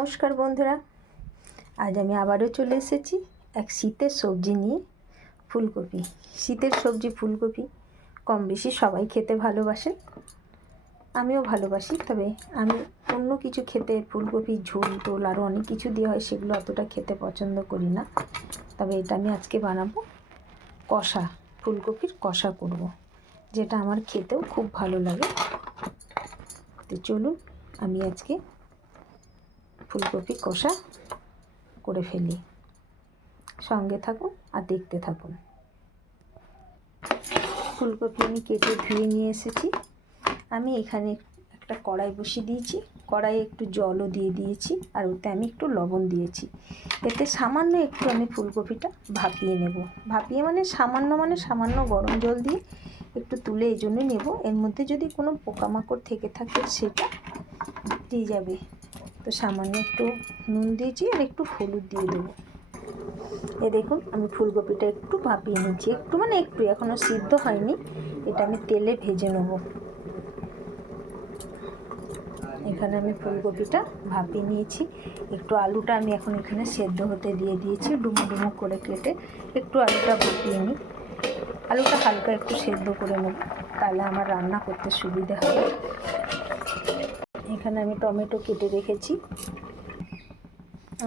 নমস্কার বন্ধুরা। আজ আমি আবারও চলে এসেছি এক শীতের সবজি নিয়ে ফুলকপি। শীতের সবজি, ফুলকপি কম বেশি সবাই খেতে ভালোবাসেন। আমিও ভালোবাসি, তবে আমি অন্য কিছু খেতে ফুলকপি, ঝোল, টোল আরও অনেক কিছু দেওয়া হয়, সেগুলো অতটা খেতে পছন্দ করি না। তবে এটা আমি আজকে বানাবো। কষা, ফুলকপির কষা করব। যেটা আমার খেতেও খুব ভালো লাগে। তো চলুন, আমি আজকে ফুলকপি কষা করে ফেলি। সঙ্গে থাকুন আর দেখতে থাকুন। ফুলকপি আমি কেটে ধুয়ে নিয়ে এসেছি। আমি এখানে একটা কড়াই বসিয়ে দিয়েছি। কড়াইয়ে একটু জলও দিয়ে দিয়েছি আর ওতে আমি একটু লবণ দিয়েছি। এতে সামান্য একটু আমি ফুলকপিটা ভাপিয়ে নেব। ভাপিয়ে মানে সামান্য মানে সামান্য গরম জল দিয়ে একটু তুলে এই জন্য নেব। এর মধ্যে যদি কোনো পোকামাকড় থেকে থাকে সেটা দিয়ে যাবে। তো সামান্য একটু নুন দিয়েছি আর একটু হলুদ দিয়ে দেবো। এ দেখুন, আমি ফুলকপিটা একটু ভাপিয়ে নিচ্ছি। একটু মানে একটু এখনও সিদ্ধ হয়নি। এটা আমি তেলে ভেজে নেব। এখানে আমি ফুলকপিটা ভাপিয়ে নিয়েছি। একটু আলুটা আমি এখন এখানে সেদ্ধ হতে দিয়ে দিয়েছি, ডুমো ডুমো করে কেটে। একটু আলুটা ভাপিয়ে নিই। আলুটা হালকা একটু সেদ্ধ করে নেব, তাহলে আমার রান্না করতে সুবিধে হবে। এখানে আমি টমেটো কেটে রেখেছি।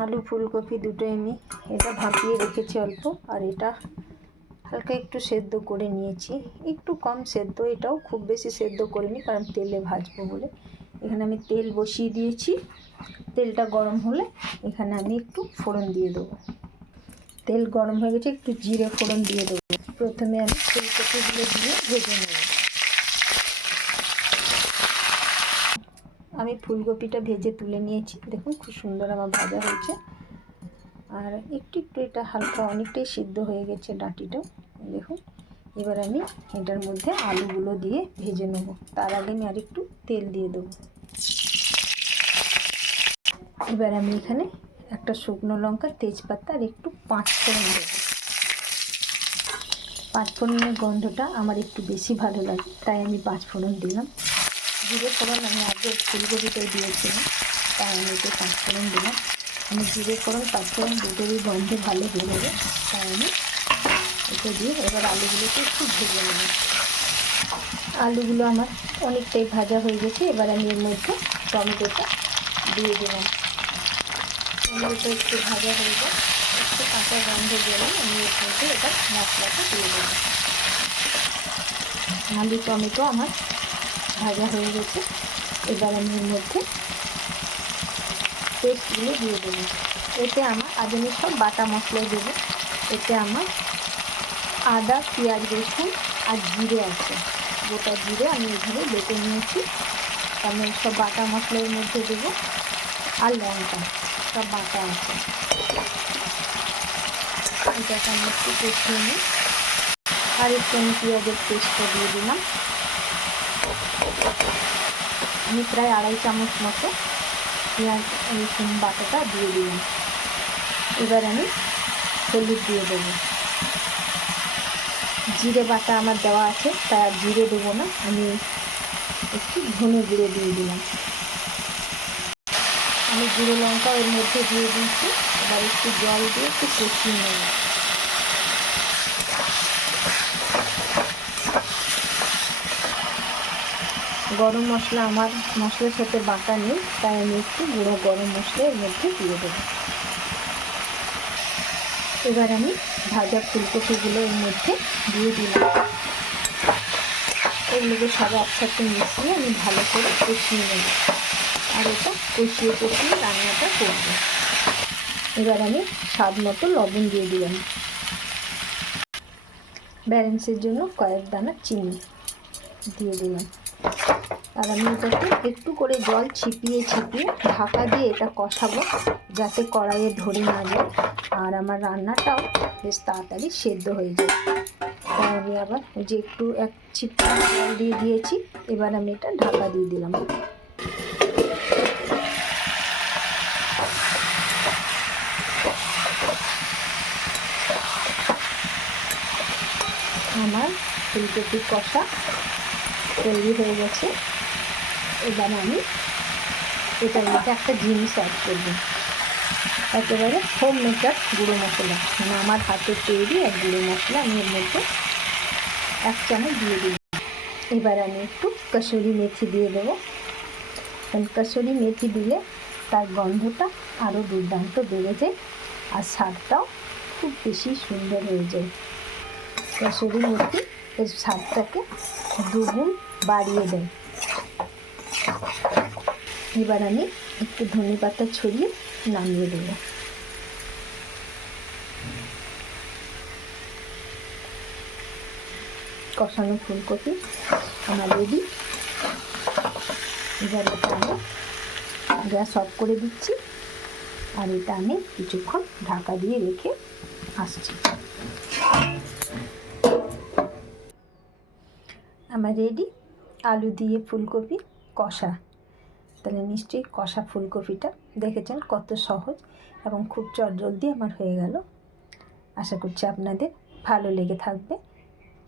আলু, ফুলকপি দুটো আমি এটা ভাপিয়ে রেখেছি অল্প, আর এটা হালকা একটু সেদ্ধ করে নিয়েছি। একটু কম সেদ্ধ, এটাও খুব বেশি সেদ্ধ করিনি, কারণ তেলে ভাজবো বলে। এখানে আমি তেল বসিয়ে দিয়েছি। তেলটা গরম হলে এখানে আমি একটু ফোড়ন দিয়ে দেবো। তেল গরম হয়ে গেছে, একটু জিরে ফোড়ন দিয়ে দেবো। প্রথমে আমি ফুলকপিগুলো দিয়ে ভেজে নেব। আমি ফুলকপিটা ভেজে তুলে নিয়েছি। দেখুন খুব সুন্দর আমার ভাজা হয়েছে। আর একটু একটু এটা হালকা অনেকটাই সিদ্ধ হয়ে গেছে ডাঁটিটা। দেখুন, এবার আমি এটার মধ্যে আলুগুলো দিয়ে ভেজে নেব। তার আগে আমি আর একটু তেল দিয়ে দেবো। এবার আমি এখানে একটা শুকনো লঙ্কা, তেজপাতা আর একটু পাঁচ ফোড়ন দেবো। পাঁচ ফোড়নের গন্ধটা আমার একটু বেশি ভালো লাগে, তাই আমি পাঁচ ফোড়ন দিলাম। জিরে ফোড়ন আমি আগে ফুলকপিটাই দিয়েছিলাম, তাই আমি একটু পাঁচ ফোড়ন দিলাম। আমি জিরে ফোড়ন, পাঁচ ফোড়ন দুটোরই গন্ধ ভালো বেরোবে, তাই আমি এটা দিয়ে এবার আলুগুলোকে একটু ভেজে নেব। আলুগুলো আমার অনেকটাই ভাজা হয়ে গেছে, এবার আমি এর মধ্যে টমেটোটা দিয়ে দিলাম টমেটোটা একটু ভাজা হয়ে যায় একটু কাঁচা গন্ধ গেলে আমি এর মধ্যে এটা মশলাটা দিয়ে দেবো। আলু টমেটো আমার ভাজা হয়ে গেছে। এবার আমি এর মধ্যে পেস্টগুলো দিয়ে দেবো। এতে আমার আজ সব বাটা মশলা দেবো। এতে আমার আদা, পেঁয়াজ, রসুন আর জিরে আছে। গোটা জিরে আমি এখানে বেটে নিয়েছি। আমি সব বাটা মশলার মধ্যে দেবো আর লঙ্কা, সব বাটা আছে। এটাকে আমি একটু কষিয়ে নিই। আর একটু আমি পেঁয়াজের পেস্টটা দিয়ে দিলাম। আমি প্রায় আড়াই চামচ মতো পেঁয়াজ রসুন বাটাটা দিয়ে দিলাম। এবার আমি হলুদ দিয়ে দেবো। জিরে বাটা আমার দেওয়া আছে আর জিরে দেবো না, আমি একটু ধনে জিরে দিয়ে দিলাম। আমি জিরে লঙ্কা এর মধ্যে দিয়ে দিয়েছি, এবার একটু জল দিয়ে একটু কষিয়ে নেব। গরম মশলা আমার মশলার সাথে বাটা নেই, তাই আমি একটু গুঁড়ো গরম মশলা এর মধ্যে দিয়ে দেবো। এবার আমি ভাজা ফুলকপিগুলো এর মধ্যে দিয়ে দিলাম। এগুলোকে সব একসাথে মিশিয়ে আমি ভালো করে কষিয়ে নেব। আর এটা কষিয়ে কষিয়ে রান্নাটা করব। এবার আমি স্বাদ মতো লবণ দিয়ে দিলাম। ব্যালেন্সের জন্য কয়েক দানা চিনি দিয়ে দিলাম। আর আমি এটাকে একটু করে জল ছিপিয়ে ছিপিয়ে ঢাকা দিয়ে এটা কষাবো, যাতে কড়াইয়ে ধরে না যায়। আর আমার রান্নাটাও বেশ তাড়াতাড়ি সেদ্ধ হয়ে যায় তাই আমি আবার যে একটু এক ছিপটা জল দিয়ে দিয়েছি, এবার আমি এটা ঢাকা দিয়ে দিলাম। আমার ফুলকপি কষা তৈরি হয়ে গেছে। এবার আমি এটার মধ্যে একটা জিনিস অ্যাড করব। একেবারে হোম মেকার গুঁড়ো মশলা। মানে আমার হাতের তৈরি এক গুঁড়ো মশলা আমি এর মধ্যে এক চামচ দিয়ে দিই এবার আমি একটু কসুরি মেথি দিয়ে দেবো। কারণ কসুরি মেথি দিলে তার গন্ধটা আরও দুর্দান্ত বেড়ে যায় আর স্বাদটাও খুব বেশি সুন্দর হয়ে যায়। কসুরি মেথি এর স্বাদটাকে দুগুণ বাড়িয়ে দেয় এবার আমি একটু ধনে পাতা ছড়িয়ে নামিয়ে দেবো। কষানো ফুলকপি আমার রেডি এবার এটা আমি গ্যাস অফ করে দিচ্ছি আর এটা আমি কিছুক্ষণ ঢাকা দিয়ে রেখে আসছি। আমার রেডি আলু দিয়ে ফুলকপি কষা। তাহলে নিশ্চয়ই কষা ফুলকপিটা দেখেছেন কত সহজ এবং খুব চটজলদি আমার হয়ে গেল। আশা করছি আপনাদের ভালো লেগে থাকবে।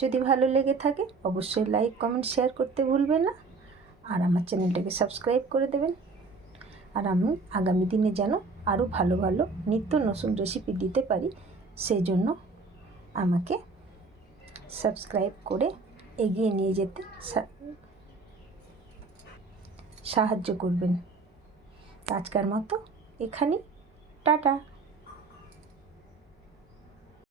যদি ভালো লেগে থাকে, অবশ্যই লাইক কমেন্ট শেয়ার করতে ভুলবেন না। আর আমার চ্যানেলটাকে সাবস্ক্রাইব করে দেবেন। আর আমি আগামী দিনে যেন আরও ভালো ভালো নিত্য নতুন রেসিপি দিতে পারি সেই জন্য আমাকে সাবস্ক্রাইব করে এগিয়ে নিয়ে যেতে সাহায্য করবেন। আজকের মতো এখানে টাটা।